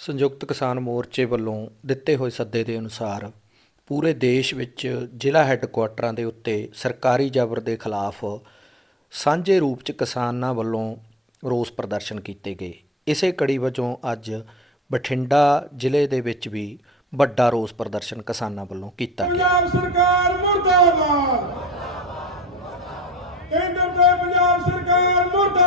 ਸੰਯੁਕਤ ਕਿਸਾਨ ਮੋਰਚੇ ਵੱਲੋਂ ਦਿੱਤੇ ਹੋਏ ਸੱਦੇ ਦੇ ਅਨੁਸਾਰ ਪੂਰੇ ਦੇਸ਼ ਵਿੱਚ ਜ਼ਿਲ੍ਹਾ ਹੈੱਡਕੁਆਟਰਾਂ ਦੇ ਉੱਤੇ ਸਰਕਾਰੀ ਜ਼ਬਰ ਦੇ ਖਿਲਾਫ ਸਾਂਝੇ ਰੂਪ 'ਚ ਕਿਸਾਨਾਂ ਵੱਲੋਂ ਰੋਸ ਪ੍ਰਦਰਸ਼ਨ ਕੀਤੇ ਗਏ। ਇਸੇ ਕੜੀ ਵਜੋਂ ਅੱਜ ਬਠਿੰਡਾ ਜ਼ਿਲ੍ਹੇ ਦੇ ਵਿੱਚ ਵੀ ਵੱਡਾ ਰੋਸ ਪ੍ਰਦਰਸ਼ਨ ਕਿਸਾਨਾਂ ਵੱਲੋਂ ਕੀਤਾ ਗਿਆ। ਪੰਜਾਬ ਸਰਕਾਰ ਮੁਰਦਾਬਾਦ। ਕੇਂਦਰ ਤੇ ਪੰਜਾਬ ਸਰਕਾਰ ਮੁਰਦਾਬਾਦ।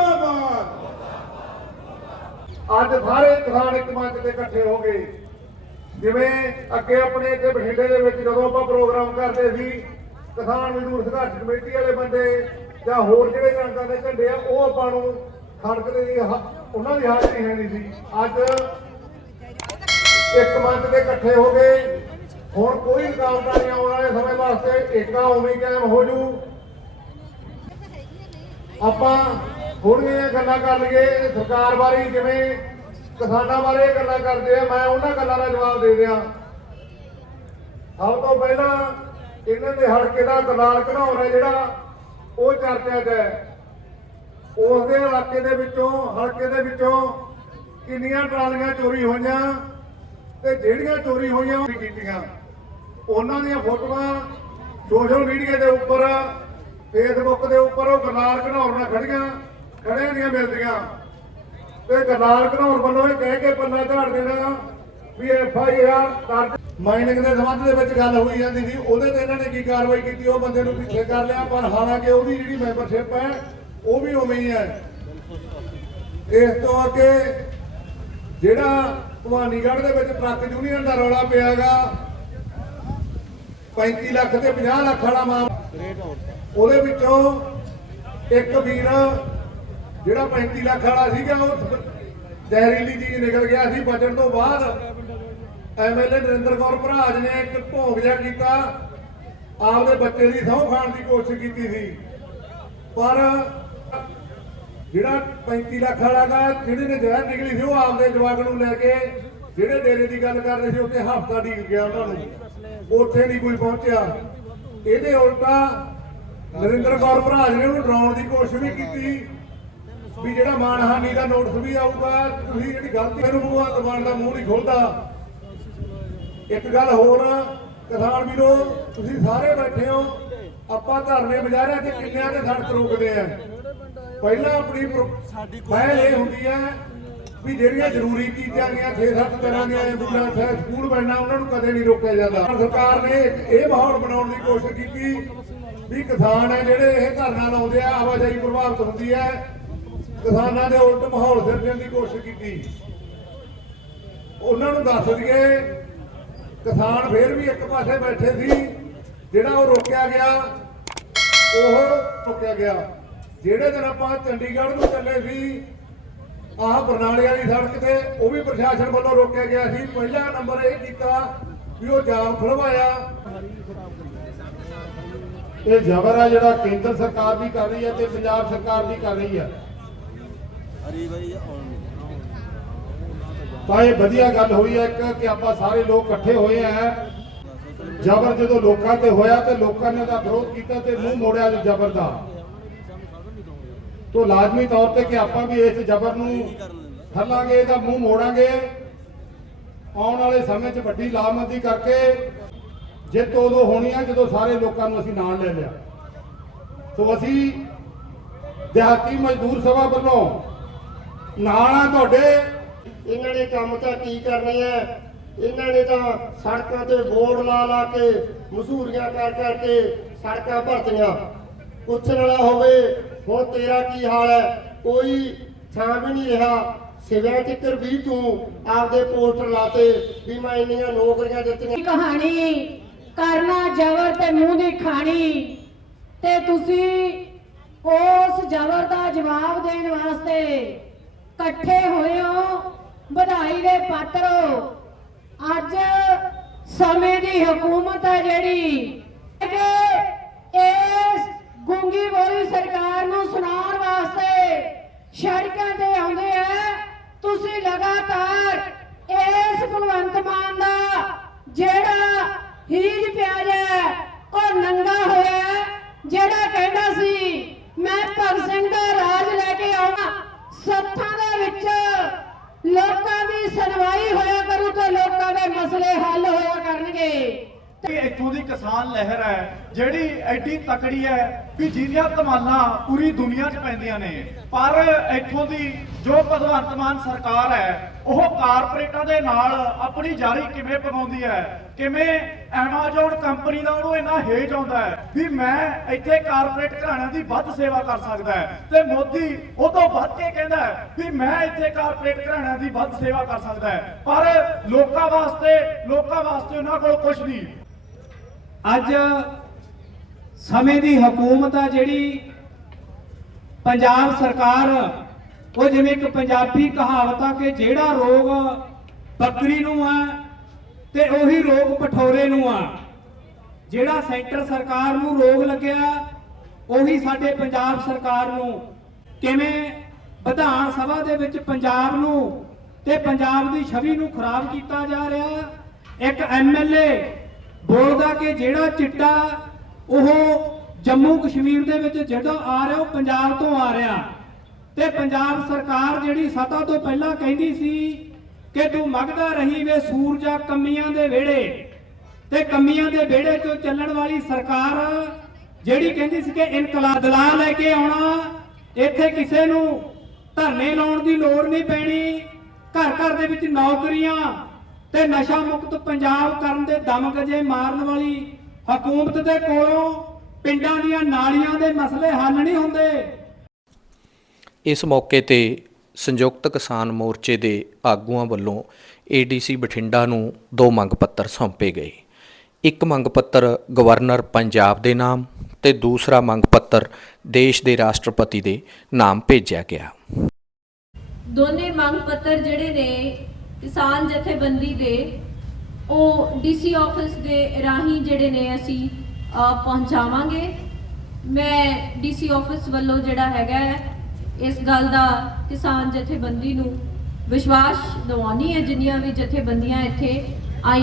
ਅੱਜ ਸਾਰੇ ਕਿਸਾਨ ਇੱਕ ਮੰਚ ਤੇ ਇਕੱਠੇ ਹੋ ਗਏ। ਜਿਵੇਂ ਅੱਗੇ ਆਪਣੇ ਇੱਥੇ ਬਠਿੰਡੇ ਦੇ ਵਿੱਚ ਜਦੋਂ ਆਪਾਂ ਪ੍ਰੋਗਰਾਮ ਕਰਦੇ ਸੀ, ਕਿਸਾਨ ਮਜ਼ਦੂਰ ਸੰਘਰਸ਼ ਕਮੇਟੀ ਵਾਲੇ ਬੰਦੇ ਜਾਂ ਹੋਰ ਜਿਹੜੇ ਜਨਤਾ ਦੇ ਝੰਡੇ ਆ, ਉਹ ਆਪਾਂ ਨੂੰ ਖੜਕਦੇ ਦੀ ਉਹਨਾਂ ਦੀ ਹਾਜ਼ਰੀ ਹੈ ਨਹੀਂ ਸੀ। ਅੱਜ ਇੱਕ ਮੰਚ ਤੇ ਇਕੱਠੇ ਹੋ ਗਏ। ਹੁਣ ਕੋਈ ਰੁਕਾਵਟਾਂ ਨਹੀਂ ਆਉਣ ਵਾਲੇ ਸਮੇਂ ਵਾਸਤੇ ਏਕਾ ਉਵੇਂ ਹੀ ਕਾਇਮ ਹੋ ਜੂ। ਆਪਾਂ ਥੋੜੀਆਂ ਗੱਲਾਂ ਕਰ ਲਈਏ, ਸਰਕਾਰ ਬਾਰੇ ਜਿਵੇਂ ਕਿਸਾਨਾਂ ਬਾਰੇ ਗੱਲਾਂ ਕਰਦੇ ਆ, ਮੈਂ ਉਹਨਾਂ ਗੱਲਾਂ ਦਾ ਜਵਾਬ ਦੇ ਦਿਆਂ। ਸਭ ਤੋਂ ਪਹਿਲਾਂ ਇਹਨਾਂ ਦੇ ਹਲਕੇ ਦਾ ਕਨਾਲ ਘਨੌਰ ਹੈ ਜਿਹੜਾ ਉਹ ਚਰਚਾ 'ਚ ਹੈ। ਉਸ ਦੇ ਇਲਾਕੇ ਦੇ ਵਿੱਚੋਂ, ਹਲਕੇ ਦੇ ਵਿੱਚੋਂ ਕਿੰਨੀਆਂ ਟਰਾਲੀਆਂ ਚੋਰੀ ਹੋਈਆਂ ਤੇ ਜਿਹੜੀਆਂ ਚੋਰੀ ਹੋਈਆਂ ਉਹ ਕੀਤੀਆਂ। ਉਹਨਾਂ ਦੀਆਂ ਫੋਟੋਆਂ ਸੋਸ਼ਲ ਮੀਡੀਆ ਦੇ ਉੱਪਰ ਫੇਸਬੁੱਕ ਦੇ ਉੱਪਰ ਉਹ ਗਰਨਾਲ ਘਨੌਰ ਨਾਲ ਖੜੀਆਂ ਖੜਿਆਂ ਦੀਆਂ ਮਿਲਦੀਆਂ ਤੇ ਗਰਨਾਲ ਘਨੌਰ ਵੱਲੋਂ ਇਹ ਕਹਿ ਕੇ ਪੱਲਾ ਝਾੜ ਦੇਣਾ ਵੀ ਐਫ ਆਈ ਆਰ ਮਾਈਨਿੰਗ ਦੇ ਸੰਬੰਧ ਦੇ ਵਿੱਚ ਗੱਲ ਹੋਈ ਜਾਂਦੀ ਸੀ ਉਹਦੇ ਤੇ ਇਹਨਾਂ ਨੇ ਕੀ ਕਾਰਵਾਈ ਕੀਤੀ? ਉਹ ਬੰਦੇ ਨੂੰ ਪਿੱਛੇ ਕਰ ਲਿਆ, ਪਰ ਹਾਲਾਂਕਿ ਉਹਦੀ ਜਿਹੜੀ ਮੈਂਬਰਸ਼ਿਪ ਹੈ, ਉਹ ਵੀ ਉਵੇਂ ਹੀ ਹੈ। ਇਸ ਤੋਂ ਅੱਗੇ ਜਿਹੜਾ ਭਵਾਨੀਗੜ੍ਹ ਦੇ ਵਿੱਚ ਟਰੱਕ ਯੂਨੀਅਨ ਦਾ ਰੌਲਾ ਪਿਆਗਾ 35 ਲੱਖ ਤੇ 50 ਲੱਖ ਵਾਲਾ ਮਾਮਲਾ ਉਹਦੇ ਵਿੱਚੋਂ ਇੱਕ ਵੀਰ ਜਿਹੜਾ 35 ਲੱਖ ਵਾਲਾ ਸੀਗਾ ਉਹ ਜ਼ਹਿਰੀਲੀ ਚੀਜ਼ ਨਿਕਲ ਗਿਆ ਸੀ ਬਚਣ ਤੋਂ ਬਾਅਦ। ਐਮਐਲਏ ਨਰਿੰਦਰ ਕੌਰ ਭਰਾਜ ਨੇ ਇੱਕ ਭੋਗ ਜਿਹਾ ਕੀਤਾ। ਆਪਦੇ ਬੱਚੇ ਦੀ ਸਹੁੰ ਖਾਣ ਦੀ ਕੋਸ਼ਿਸ਼ ਕੀਤੀ ਸੀ। ਪਰ ਜਿਹੜਾ 35 ਲੱਖ ਵਾਲਾ ਦਾ ਜਿਹੜੇ ਨੇ ਜ਼ਹਿਰ ਨਿਕਲੀ ਸੀ, ਉਹ ਆਪਦੇ ਜਵਾਕ ਨੂੰ ਲੈ ਕੇ ਜਿਹੜੇ ਡੇਰੇ ਦੀ ਗੱਲ ਕਰ ਰਹੇ ਸੀ, ਉੱਥੇ ਹਫਤਾ ਢੀਕ ਗਿਆ ਉਹਨਾਂ ਨੂੰ। ਉੱਥੇ ਨਹੀਂ ਕੋਈ ਪਹੁੰਚਿਆ। ਇਹਦੇ ਉਲਟਾ ਨਰਿੰਦਰ ਕੌਰ ਭਰਾਜ ਨੇ ਉਹਨੂੰ ਡਰਾਉਣ ਦੀ ਕੋਸ਼ਿਸ਼ ਵੀ ਕੀਤੀ। ਵੀ ਜਿਹੜਾ ਮਾਨਹਾਨੀ ਦਾ ਨੋਟਿਸ ਵੀ ਆਊਗਾ ਤੁਸੀਂ ਜਿਹੜੀ ਗਲਤੀ ਨੂੰ ਭਗਵਾਨ ਦਵਾਨ ਦਾ ਮੂੰਹ ਨਹੀਂ ਖੋਲਦਾ। ਇੱਕ ਗੱਲ ਹੋਰ ਕਿਸਾਨ ਵੀਰੋ ਤੁਸੀਂ ਸਾਰੇ ਬੈਠੇ ਹੋ ਆਪਾਂ ਧਰਨੇ ਬਾਜ਼ਾਰਾਂ ਤੇ ਕਿੰਨਿਆਂ ਦੇ ਸੜਕ ਰੋਕਦੇ ਆ? ਪਹਿਲਾਂ ਆਪਣੀ ਪਹਿਲ ਇਹ ਹੁੰਦੀ ਹੈ ਵੀ ਜਿਹੜੀਆਂ ਜ਼ਰੂਰੀ ਚੀਜ਼ਾਂ ਨੇ 6-7 ਤਰ੍ਹਾਂ ਦੀਆਂ ਐਂਬੂਲੈਂਸ ਹੈ ਸਕੂਲ ਬਣਨਾ ਉਹਨਾਂ ਨੂੰ ਕਦੇ ਨਹੀਂ ਰੋਕਿਆ ਜਾਂਦਾ। ਸਰਕਾਰ ਨੇ ਇਹ ਮਾਹੌਲ ਬਣਾਉਣ ਦੀ ਕੋਸ਼ਿਸ਼ ਕੀਤੀ ਵੀ ਕਿਸਾਨ ਹੈ ਜਿਹੜੇ ਇਹ ਧਰਨਾ ਲਾਉਂਦੇ ਆ ਆਵਾਜਾਈ ਪ੍ਰਭਾਵਿਤ ਹੁੰਦੀ ਹੈ ਕਿਸਾਨਾਂ ਦੇ ਉਲਟ ਮਾਹੌਲ ਸਿਰਜਣ ਦੀ ਕੋਸ਼ਿਸ਼ ਕੀਤੀ। ਉਹਨਾਂ ਨੂੰ ਦੱਸ ਦਈਏ, ਕਿਸਾਨ ਫੇਰ ਵੀ ਇੱਕ ਪਾਸੇ ਬੈਠੇ ਸੀ, ਜਿਹੜਾ ਉਹ ਰੋਕਿਆ ਗਿਆ, ਉਹ ਰੋਕਿਆ ਗਿਆ। ਜਿਹੜੇ ਦਿਨ ਆਪਾਂ ਚੰਡੀਗੜ੍ਹ ਨੂੰ ਚੱਲੇ ਸੀ, ਆਹ ਬਰਨਾਲੇ ਵਾਲੀ ਸੜਕ ਤੇ, ਉਹ ਵੀ ਪ੍ਰਸ਼ਾਸਨ ਵੱਲੋਂ ਰੋਕਿਆ ਗਿਆ ਸੀ। ਪਹਿਲਾ ਨੰਬਰ ਇਹ ਕੀਤਾ ਵੀ ਉਹ ਜਾਮ ਖੁਲਵਾਇਆ। ਇਹ ਜ਼ਬਰ ਆ ਜਿਹੜਾ ਕੇਂਦਰ ਸਰਕਾਰ ਵੀ ਕਰ ਰਹੀ ਹੈ ਤੇ ਪੰਜਾਬ ਸਰਕਾਰ ਵੀ ਕਰ ਰਹੀ ਹੈ। ਤਾਂ ਇਹ ਵਧੀਆ ਗੱਲ ਹੋਈ ਹੈ ਇੱਕ ਕਿ ਆਪਾਂ ਸਾਰੇ ਲੋਕ ਇਕੱਠੇ ਹੋਏ ਆ। ਜ਼ਬਰ ਜਦੋਂ ਲੋਕਾਂ ਤੇ ਹੋਇਆ ਤੇ ਲੋਕਾਂ ਨੇ ਉਹਦਾ ਵਿਰੋਧ ਕੀਤਾ ਤੇ ਮੂੰਹ ਮੋੜਿਆ ਜ਼ਬਰ ਦਾ। ਤੋਂ ਲਾਜ਼ਮੀ ਤੌਰ ਤੇ ਕਿ ਆਪਾਂ ਵੀ ਇਸ ਜ਼ਬਰ ਨੂੰ ਠੱਲਾਂਗੇ ਇਹਦਾ ਮੂੰਹ ਮੋੜਾਂਗੇ। ਆਉਣ ਵਾਲੇ ਸਮੇਂ 'ਚ ਵੱਡੀ ਲਾਮਬੰਦੀ ਕਰਕੇ ਜਿੱਤ ਉਦੋਂ ਹੋਣੀ ਆ ਜਦੋਂ ਸਾਰੇ ਲੋਕਾਂ ਨੂੰ ਅਸੀਂ ਨਾਲ ਲੈ ਲਿਆ। ਸੋ ਅਸੀਂ ਦਿਹਾਤੀ ਮਜ਼ਦੂਰ ਸਭਾ ਵੱਲੋਂ ਨਾਲ ਆ ਤੁਹਾਡੇ। ਇਹਨਾਂ ਨੇ ਕੰਮ ਤਾਂ ਕੀ ਕਰਨੇ ਆ? ਇਹਨਾਂ ਨੇ ਤਾਂ ਸੜਕਾਂ ਤੇ ਬੋਰਡ ਲਾ ਲਾ ਕੇ ਮਸੂਰੀਆਂ ਕਰ ਕਰਕੇ ਸੜਕਾਂ ਭਰਤੀਆਂ। ਪੁੱਛਣ ਵਾਲਾ ਹੋਵੇ ਹੁਣ ਤੇਰਾ ਕੀ ਹਾਲ ਹੈ? ਕੋਈ ਥਾਂ ਵੀ ਨਹੀਂ ਰਿਹਾ। ਸਿਵਿਆਂ ਤਿੱਕਰ ਵੀ ਤੂੰ ਆਪਦੇ ਪੋਸਟਰ ਲਾਤੇ ਵੀ ਮੈਂ ਇੰਨੀਆਂ ਨੌਕਰੀਆਂ ਦਿੱਤੀਆਂ। ਕਹਾਣੀ? ਕਰਨਾ ਜ਼ਬਰ ਤੇ ਮੂੰਹ ਦੀ ਖਾਣੀ। ਤੇ ਤੁਸੀਂ ਉਸ ਜ਼ਬਰ ਦਾ ਜਵਾਬ ਦੇਣ ਵਾਸਤੇ ਇਕੱਠੇ ਹੋਏ ਵਧਾਈ ਦੇ ਪਾਤਰ। ਅੱਜ ਸਮੇਂ ਦੀ ਹਕੂਮਤ ਹੈ ਜਿਹੜੀ। ਕਿ ਇਸ ਗੁੰਗੀ ਬੋਲੀ ਸਰਕਾਰ ਨੂੰ ਸੁਣਾਉਣ ਵਾਸਤੇ ਸੜਕਾਂ ਤੇ ਆਉਂਦੇ ਆ। ਤੁਸੀਂ ਲਗਾਤਾਰ ਇਸ ਭਗਵੰਤ ਮਾਨ ਦਾ ਜਿਹੜਾ ਹੀਜ ਪਿਆਜ ਹੈ ਉਹ ਨੰਗਾ ਹੋਇਆ ਹੈ, ਜਿਹੜਾ ਕਹਿੰਦਾ ਸੀ ਮੈਂ ਭਗਤ ਸਿੰਘ ਦਾ ਰਾਜ ਲੈ ਕੇ ਆਉਣਾ ਸੱਥਾਂ ਦੇ ਵਿੱਚ ਲੋਕਾਂ ਦੀ ਸੁਣਵਾਈ ਹੋਇਆ ਤੇ ਮਸਲੇ ਹੱਲ ਹੋਇਆ ਕਰਨਗੇ। ਕਿ ਇੱਥੋਂ ਦੀ ਕਿਸਾਨ ਲਹਿਰ ਹੈ, ਜਿਹੜੀ ਐਡੀ ਤਕੜੀ ਹੈ ਵੀ ਜਿਹਦੀਆਂ ਧਮਾਲਾਂ ਪੂਰੀ ਦੁਨੀਆ 'ਚ ਪੈਂਦੀਆਂ ਨੇ। ਪਰ ਇੱਥੋਂ ਦੀ ਜੋ ਭਗਵੰਤ ਮਾਨ ਸਰਕਾਰ ਹੈ, ਉਹ ਕਾਰਪੋਰੇਟਾਂ ਦੇ ਨਾਲ ਆਪਣੀ ਜਾਰੀ ਕਿਵੇਂ ਪਵਾਉਂਦੀ ਹੈ? ਕਿਵੇਂ ਐਮਾਜ਼ੋਨ ਕੰਪਨੀ ਦਾ ਉਹਨੂੰ ਇੰਨਾ ਹੇਜ ਆਉਂਦਾ ਹੈ ਵੀ ਮੈਂ ਇੱਥੇ ਕਾਰਪੋਰੇਟ ਘਰਾਣਿਆਂ ਦੀ ਵੱਧ ਸੇਵਾ ਕਰ ਸਕਦਾ ਹੈ? ਤੇ ਮੋਦੀ ਉਹ ਤੋਂ ਵੱਧ ਕੇ ਕਹਿੰਦਾ ਵੀ ਮੈਂ ਇੱਥੇ ਕਾਰਪੋਰੇਟ ਘਰਾਣਿਆਂ ਦੀ ਵੱਧ ਸੇਵਾ ਕਰ ਸਕਦਾ ਹੈ। ਪਰ ਲੋਕਾਂ ਵਾਸਤੇ ਲੋਕਾਂ ਵਾਸਤੇ ਉਹਨਾਂ ਕੋਲ ਕੁਝ ਨਹੀਂ। ਅੱਜ ਸਮੇਂ ਦੀ ਹਕੂਮਤ ਆ ਜਿਹੜੀ ਪੰਜਾਬ ਸਰਕਾਰ ਉਹ ਜਿਵੇਂ ਇੱਕ ਪੰਜਾਬੀ ਕਹਾਵਤ ਆ ਕਿ ਜਿਹੜਾ ਰੋਗ ਬੱਕਰੀ ਨੂੰ ਆ ਤੇ ਉਹੀ ਰੋਗ ਪਠੋਰੇ ਨੂੰ ਆ। ਜਿਹੜਾ ਸੈਂਟਰ ਸਰਕਾਰ ਨੂੰ ਰੋਗ ਲੱਗਿਆ, ਉਹੀ ਸਾਡੇ ਪੰਜਾਬ ਸਰਕਾਰ ਨੂੰ। ਕਿਵੇਂ ਵਿਧਾਨ ਸਭਾ ਦੇ ਵਿੱਚ ਪੰਜਾਬ ਨੂੰ ਤੇ ਪੰਜਾਬ ਦੀ ਛਵੀ ਨੂੰ ਖਰਾਬ ਕੀਤਾ ਜਾ ਰਿਹਾ, ਇੱਕ ਐਮਐਲਏ ਬੋਲਦਾ ਕਿ ਜਿਹੜਾ ਚਿੱਟਾ ਉਹ ਜੰਮੂ ਕਸ਼ਮੀਰ ਦੇ ਵਿੱਚ ਜਿਹੜਾ ਆ ਰਿਹਾ, ਉਹ ਪੰਜਾਬ ਤੋਂ ਆ ਰਿਹਾ। ਤੇ ਪੰਜਾਬ ਸਰਕਾਰ ਜਿਹੜੀ ਸਤਾ ਤੋਂ ਪਹਿਲਾਂ ਕਹਿੰਦੀ ਸੀ ਕਿ ਤੂੰ ਮਗਦਾ ਰਹੀ ਵੇ ਸੂਰਜਾ ਕੰਮੀਆਂ ਦੇ ਵਿਹੜੇ। ਤੇ ਕੰਮੀਆਂ ਦੇ ਵਿਹੜੇ ਤੋਂ ਚੱਲਣ ਵਾਲੀ ਸਰਕਾਰ ਜਿਹੜੀ ਕਹਿੰਦੀ ਸੀ ਕਿ ਇਨਕਲਾਬ ਦਲਾ ਲੈ ਕੇ ਆਉਣਾ, ਇੱਥੇ ਕਿਸੇ ਨੂੰ ਧਰਨੇ ਲਾਉਣ ਦੀ ਲੋੜ ਨਹੀਂ ਪੈਣੀ। ਘਰ ਘਰ ਦੇ ਵਿੱਚ ਨੌਕਰੀਆਂ ਤੇ ਨਸ਼ਾ ਮੁਕਤ ਪੰਜਾਬ ਕਰਨ ਦੇ ਦਮ ਗਜੇ ਮਾਰਨ ਵਾਲੀ ਹਕੂਮਤ ਦੇ ਕੋਲੋਂ ਪਿੰਡਾਂ ਦੀਆਂ ਨਾਲੀਆਂ ਦੇ ਮਸਲੇ ਹੱਲ ਨਹੀਂ ਹੁੰਦੇ। ਇਸ ਮੌਕੇ ਤੇ ਸੰਯੁਕਤ ਕਿਸਾਨ ਮੋਰਚੇ ਦੇ ਆਗੂਆਂ ਵੱਲੋਂ ਏਡੀਸੀ ਬਠਿੰਡਾ ਨੂੰ ਦੋ ਮੰਗ ਪੱਤਰ ਸੌਂਪੇ ਗਏ। ਇੱਕ ਮੰਗ ਪੱਤਰ ਗਵਰਨਰ ਪੰਜਾਬ ਦੇ ਨਾਮ ਤੇ ਦੂਸਰਾ ਮੰਗ ਪੱਤਰ ਦੇਸ਼ ਦੇ ਰਾਸ਼ਟਰਪਤੀ ਦੇ ਨਾਮ ਭੇਜਿਆ ਗਿਆ। ਦੋਨੇ ਮੰਗ ਪੱਤਰ ਜਿਹੜੇ ਨੇ ਕਿਸਾਨ ਜਥੇਬੰਦੀ ਦੇ ਉਹ ਡੀਸੀ ਆਫਿਸ ਦੇ ਰਾਹੀਂ ਜਿਹੜੇ ਨੇ ਅਸੀਂ ਪਹੁੰਚਾਵਾਂਗੇ। ਮੈਂ ਡੀਸੀ ਆਫਿਸ ਵੱਲੋਂ ਜਿਹੜਾ ਹੈਗਾ ਹੈ, ਇਸ ਗੱਲ ਦਾ ਕਿਸਾਨ ਜਥੇਬੰਦੀ ਨੂੰ ਵਿਸ਼ਵਾਸ ਦਿਵਾਉਣੀ ਹੈ ਜਿੰਨੀਆਂ ਵੀ ਜਥੇਬੰਦੀਆਂ ਇੱਥੇ ਆਈਆਂ